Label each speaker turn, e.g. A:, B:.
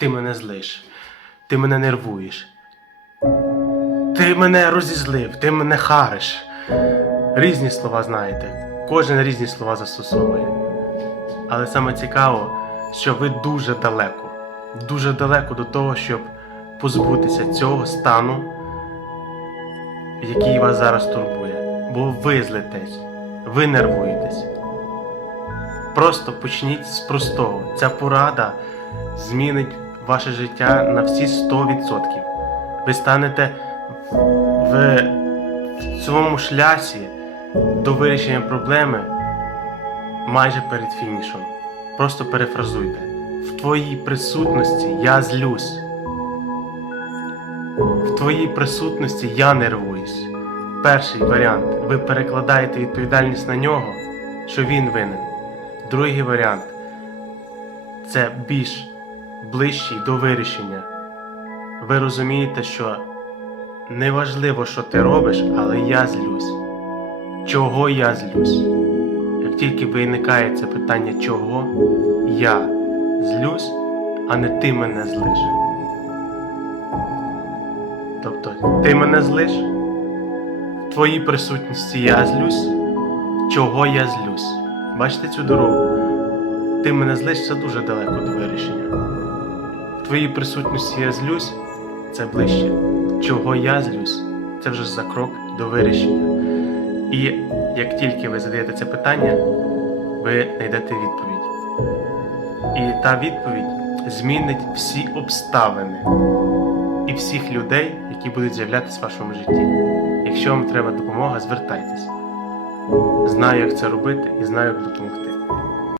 A: Ти мене злиш, ти мене нервуєш. Ти мене розізлив, ти мене хариш. Різні слова знаєте, кожен різні слова застосовує. Але саме цікаво, що ви дуже далеко, дуже далеко до того, щоб позбутися цього стану, який вас зараз турбує. Бо ви злитесь, ви нервуєтесь. Просто почніть з простого. Ця порада змінить ваше життя на всі 100%. Ви станете в, цьому шлясі до вирішення проблеми майже перед фінішем. Просто перефразуйте. В твоїй присутності я злюсь. В твоїй присутності я нервуюсь. Перший варіант. Ви перекладаєте відповідальність на нього, що він винен. Другий варіант це більш ближчий до вирішення. Ви розумієте, що неважливо, що ти робиш, але я злюсь. Чого я злюсь? Як тільки виникає це питання чого, я злюсь, а не ти мене злиш. Тобто, ти мене злиш, в твоїй присутності я злюсь, чого я злюсь. Бачите цю дорогу? Ти мене злиш, це дуже далеко до вирішення. Твоїй присутності я злюсь, це ближче. Чого я злюсь, це вже за крок до вирішення. І як тільки ви задаєте це питання, ви знайдете відповідь. І та відповідь змінить всі обставини і всіх людей, які будуть з'являтися в вашому житті. Якщо вам треба допомога, звертайтесь. Знаю, як це робити і знаю, як допомогти.